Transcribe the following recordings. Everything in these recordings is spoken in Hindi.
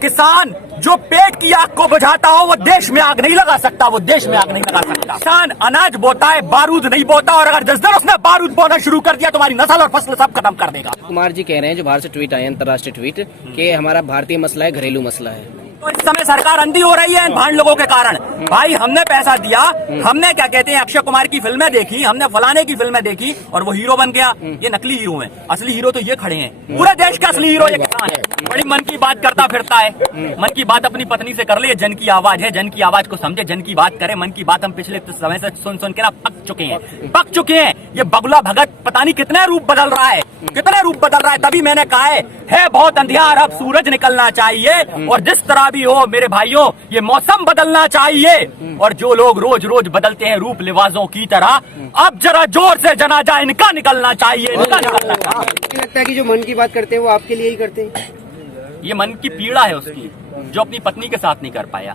किसान जो पेट की आग को बुझाता हो वो देश में आग नहीं लगा सकता, वो देश में आग नहीं लगा सकता। किसान अनाज बोता है, बारूद नहीं बोता, और अगर जिस दिन उसने बारूद बोना शुरू कर दिया तुम्हारी नस्ल और फसल सब खत्म कर देगा। कुमार जी कह रहे हैं, जो बाहर से ट्वीट आए, अंतर्राष्ट्रीय ट्वीट, कि हमारा भारतीय मसला है, घरेलू मसला है। तो इस समय सरकार अंधी हो रही है इन भांड लोगों के कारण। भाई हमने पैसा दिया, हमने क्या कहते हैं अक्षय कुमार की फिल्में देखी, हमने फलाने की फिल्में देखी और वो हीरो बन गया। ये नकली हीरो हैं, असली हीरो तो ये खड़े हैं। पूरे देश का असली हीरो ये किसान है। बड़ी मन की बात करता फिरता है, मन की बात अपनी पत्नी से कर ले। जन की आवाज है, जन की आवाज को समझे, जन की बात करे। मन की बात हम पिछले समय से सुन सुन के ना पक चुके हैं। ये बगुला भगत पता नहीं कितने रूप बदल रहा है, कितने रूप बदल रहा है। तभी मैंने कहा है बहुत अंधियार, अब सूरज निकलना चाहिए। और जिस तरह भी हो मेरे भाइयों, ये मौसम बदलना चाहिए। और जो लोग रोज रोज बदलते हैं रूप लिबासों की तरह, अब जरा जोर से जनाजा इनका निकलना चाहिए, इनका निकलना चाहिए। लगता है कि जो मन की बात करते हैं वो आपके लिए ही करते हैं। ये मन की पीड़ा है उसकी, जो अपनी पत्नी के साथ नहीं कर पाया।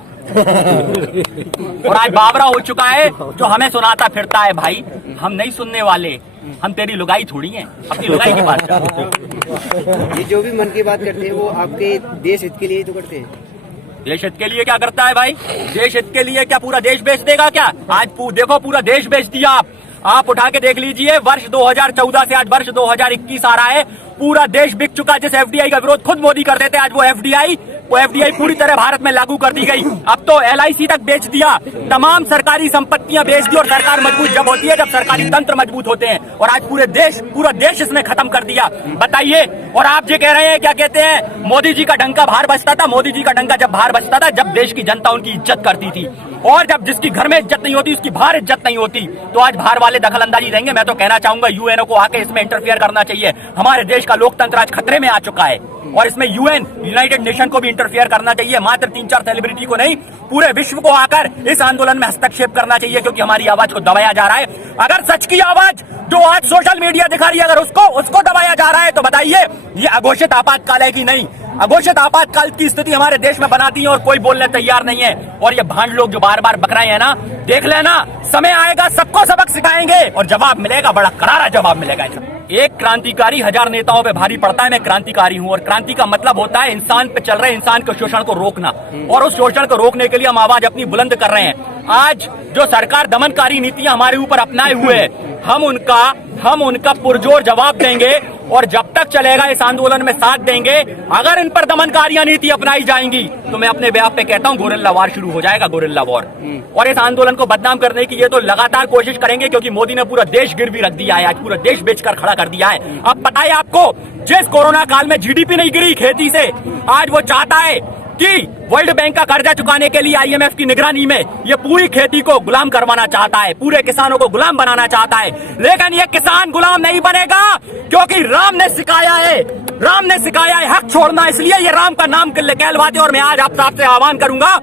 और आज बावरा हो चुका है, जो हमें सुनाता फिरता है। भाई हम नहीं सुनने वाले, हम तेरी लुगाई थोड़ी हैं, अपनी लुगाई की बात कर। ये जो भी मन की बात करते हैं वो आपके देश हित के लिए ही तो करते हैं। देश हित के लिए क्या करता है भाई? देश हित के लिए क्या पूरा देश बेच देगा क्या? आज देखो पूरा देश बेच दिया। आप उठा के देख लीजिए, वर्ष 2014 से आज वर्ष 2021 आ रहा है, पूरा देश बिक चुका। जिस एफडीआई का विरोध खुद मोदी करते थे, आज वो एफडीआई पूरी तरह भारत में लागू कर दी गई। अब तो एलआईसी तक बेच दिया, तमाम सरकारी संपत्तियां बेच दी। और सरकार मजबूत जब होती है, जब सरकारी तंत्र मजबूत होते हैं। और आज पूरा देश इसने खत्म कर दिया। बताइए। और आप ये कह रहे हैं, क्या कहते हैं, मोदी जी का डंका बाहर बजता था। मोदी जी का डंका जब बाहर बजता था, जब देश की जनता उनकी इज्जत करती थी। और जब जिसकी घर में इज्जत नहीं होती, उसकी बाहर इज्जत नहीं होती। तो आज बाहर वाले दखल अंदाजी देंगे। मैं तो कहना चाहूंगा यूएनओ को आके इसमें इंटरफियर करना चाहिए। हमारे देश का लोकतंत्र आज खतरे में आ चुका है और इसमें यूनाइटेड नेशन को भी इंटरफियर करना चाहिए। मात्र 3-4 सेलिब्रिटी को नहीं, पूरे विश्व को आकर इस आंदोलन में हस्तक्षेप करना चाहिए, क्योंकि हमारी आवाज को दबाया जा रहा है। अगर सच की आवाज जो आज सोशल मीडिया दिखा रही है, अगर उसको दबाया जा रहा है, तो बताइए ये अघोषित आपातकाल है कि नहीं? अघोषित आपातकाल की स्थिति हमारे देश में बनाती है और कोई बोलने तैयार नहीं है। और ये भांड लोग जो बार बार बक रहे हैं ना, देख लेना, समय आएगा सबको सबक सिखाएंगे और जवाब मिलेगा, बड़ा करारा जवाब मिलेगा। एक क्रांतिकारी 1000 नेताओं पे भारी पड़ता है। मैं क्रांतिकारी हूं, और क्रांति का मतलब होता है इंसान पे चल रहे इंसान के शोषण को रोकना। और उस शोषण को रोकने के लिए हम आवाज अपनी बुलंद कर रहे हैं। आज जो सरकार दमनकारी नीतियां हमारे ऊपर अपनाए हुए है, हम उनका पुरजोर जवाब देंगे। और जब तक चलेगा इस आंदोलन में साथ देंगे। अगर इन पर दमनकारियां नीति अपनाई जाएंगी, तो मैं अपने बयान पे कहता हूं गोरिल्ला वार शुरू हो जाएगा, गोरिल्ला वॉर। और इस आंदोलन को बदनाम करने की ये तो लगातार कोशिश करेंगे, क्योंकि मोदी ने पूरा देश गिरवी रख दिया है। आज पूरा देश बेचकर खड़ा कर दिया है। अब पता है आपको, जिस कोरोना काल में जीडीपी नहीं गिरी खेती से, आज वो चाहता है कि वर्ल्ड बैंक का कर्जा चुकाने के लिए आईएमएफ की निगरानी में ये पूरी खेती को गुलाम करवाना चाहता है, पूरे किसानों को गुलाम बनाना चाहता है। लेकिन ये किसान गुलाम नहीं बनेगा, क्योंकि राम ने सिखाया है हक छोड़ना। इसलिए ये राम का नाम कहलवाते। और मैं आज आप सबसे आह्वान करूंगा,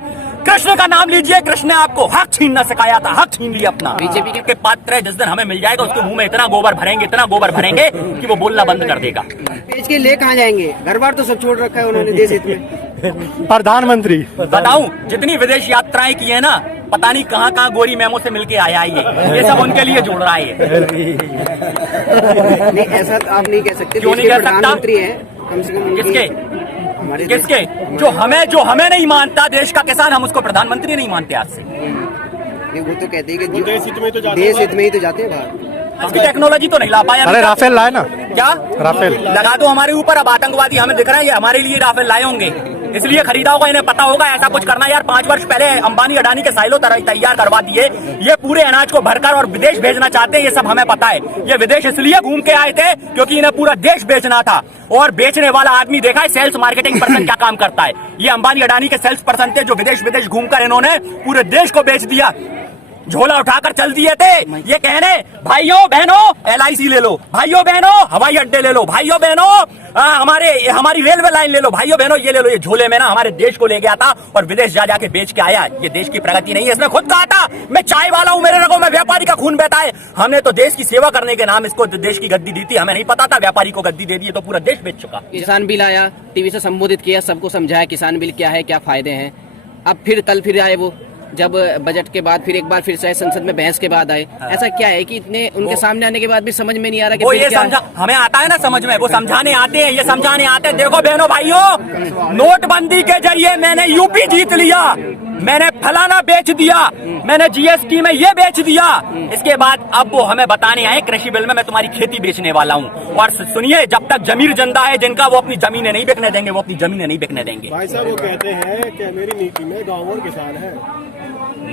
कृष्ण का नाम लीजिए। कृष्ण ने आपको हक छीनना सिखाया था, हक छीन लिया अपना। बीजेपी के पात्र है, जिस दिन हमें मिल जाएगा उसके मुंह में इतना गोबर भरेंगे कि वो बोलना बंद कर देगा। पेज के ले कहाँ जाएंगे? घर बार तो सब छोड़ रखा है उन्होंने देश हित में। प्रधानमंत्री बताऊं, जितनी विदेश यात्राएं की है ना, पता नहीं कहाँ गोरी मेमो से मिलके आया ये सब उनके लिए जोड़ रहा है। नहीं, ऐसा आप नहीं कह सकते। क्यों नहीं कह सकता? प्रधानमंत्री है कम से कम। किसके? जो हमें नहीं मानता देश का किसान, हम उसको प्रधानमंत्री नहीं मानते आज से। वो तो कहते हैं कि देश हित में ही तो जाते हैं बाहर। उसकी टेक्नोलॉजी तो नहीं ला पाया। अरे राफेल लाए ना, क्या राफेल लगा दो हमारे ऊपर। अब आतंकवादी हमें दिख रहे हैं, ये हमारे लिए राफेल लाए होंगे, इसलिए खरीदा होगा। इन्हें पता होगा ऐसा कुछ करना। यार 5 वर्ष पहले अंबानी अडानी के साइलो तैयार करवा दिए। ये पूरे अनाज को भरकर और विदेश भेजना चाहते हैं, ये सब हमें पता है। ये विदेश इसलिए घूम के आए थे क्योंकि इन्हें पूरा देश बेचना था। और बेचने वाला आदमी देखा है, सेल्स मार्केटिंग पर्सन क्या काम करता है। ये अंबानी अडानी के सेल्स पर्सन थे, जो विदेश घूमकर इन्होंने पूरे देश को बेच दिया। झोला उठाकर चल दिए थे। ये कहने भाइयों बहनों एलआईसी ले लो, भाइयों बहनों हवाई अड्डे ले लो, भाइयों बहनों हमारी रेलवे लाइन ले लो, भाइयों बहनों ये ले लो। ये झोले में ना हमारे देश को ले गया था और विदेश जाके बेच के आया। ये देश की प्रगति नहीं है। इसने खुद कहा था, मैं चाय वाला हूं, मेरे रगों में व्यापारी का खून बहता है। हमने तो देश की सेवा करने के नाम इसको देश की गद्दी दी थी। हमें नहीं पता था व्यापारी को गद्दी दे दी, तो पूरा देश बेच चुका। किसान बिल आया, टीवी से संबोधित किया, सबको समझाया किसान बिल क्या है, क्या फायदे हैं। अब फिर कल फिर आए वो जब बजट के बाद फिर एक बार फिर चाहे संसद में बहस के बाद आए, ऐसा क्या है कि इतने उनके सामने आने के बाद भी समझ में नहीं आ रहा कि वो फिर ये क्या समझा, हमें आता है ना समझ में, वो समझाने आते हैं, ये समझाने आते हैं। देखो बहनों भाइयों, नोटबंदी के जरिए मैंने यूपी जीत लिया, मैंने फलाना बेच दिया, मैंने जीएसटी में ये बेच दिया। इसके बाद अब वो हमें बताने आए कृषि बिल में मैं तुम्हारी खेती बेचने वाला हूँ। और सुनिए, जब तक जमीर जिंदा है जिनका, वो अपनी जमीनें नहीं बिकने देंगे, वो अपनी जमीनें नहीं बिकने देंगे। भाई साहब वो कहते हैं कि मेरी नीति में गाँव और किसान है।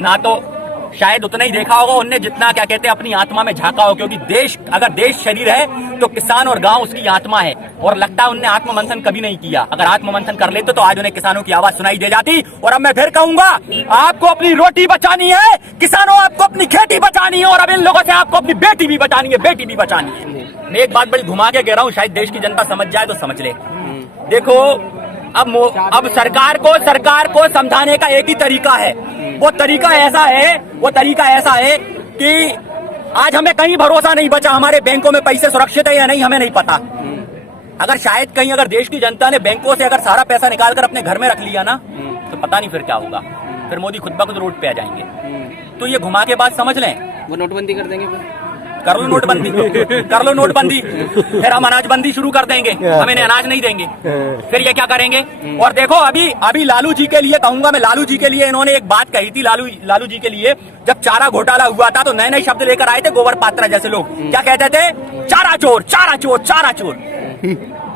ना तो शायद उतना ही देखा होगा उनने जितना क्या कहते हैं अपनी आत्मा में झांका हो, क्योंकि देश, अगर देश शरीर है तो किसान और गांव उसकी आत्मा है। और लगता है उनने आत्ममंथन कभी नहीं किया। अगर आत्ममंथन कर लेते तो आज उन्हें किसानों की आवाज सुनाई दे जाती। और अब मैं फिर कहूंगा, आपको अपनी रोटी बचानी है किसानों, आपको अपनी खेती बचानी है, और अब इन लोगों से आपको अपनी बेटी भी बचानी है, बेटी भी बचानी है। मैं एक बात बड़ी घुमा के कह रहा हूँ, शायद देश की जनता समझ जाए तो समझ ले। देखो अब सरकार को समझाने का एक ही तरीका है। वो तरीका ऐसा है कि आज हमें कहीं भरोसा नहीं बचा, हमारे बैंकों में पैसे सुरक्षित है या नहीं हमें नहीं पता। अगर शायद कहीं अगर देश की जनता ने बैंकों से अगर सारा पैसा निकालकर अपने घर में रख लिया ना, तो पता नहीं फिर क्या होगा। फिर मोदी खुद ब खुद रोड पे आ जाएंगे। तो ये घुमा के बात समझ लें, वो नोटबंदी कर देंगे फिर? कर लो नोटबंदी, फिर हम अनाजबंदी शुरू कर देंगे, हम इन्हें अनाज नहीं देंगे। फिर ये क्या करेंगे? और देखो अभी लालू जी के लिए कहूंगा मैं, लालू जी के लिए इन्होंने एक बात कही थी। लालू जी के लिए जब चारा घोटाला हुआ था तो नए नए शब्द लेकर आए थे, गोबर पात्रा जैसे लोग क्या कहते थे? चारा चोर, चारा चोर, चारा चोर।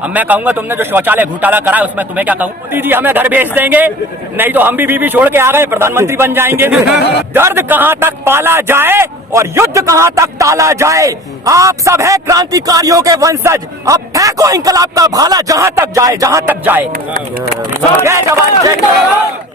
अब मैं कहूंगा तुमने जो शौचालय घोटाला करा है उसमें तुम्हें क्या कहूँ? मोदी जी हमें घर भेज देंगे, नहीं तो हम भी बीवी छोड़ के आ गए, प्रधानमंत्री बन जाएंगे। दर्द कहाँ तक पाला जाए और युद्ध कहाँ तक टाला जाए, आप सब है क्रांतिकारियों के वंशज, अब फेंको इंकलाब का भाला जहाँ तक जाए, जहाँ तक जाए। जय जवान जय किसान।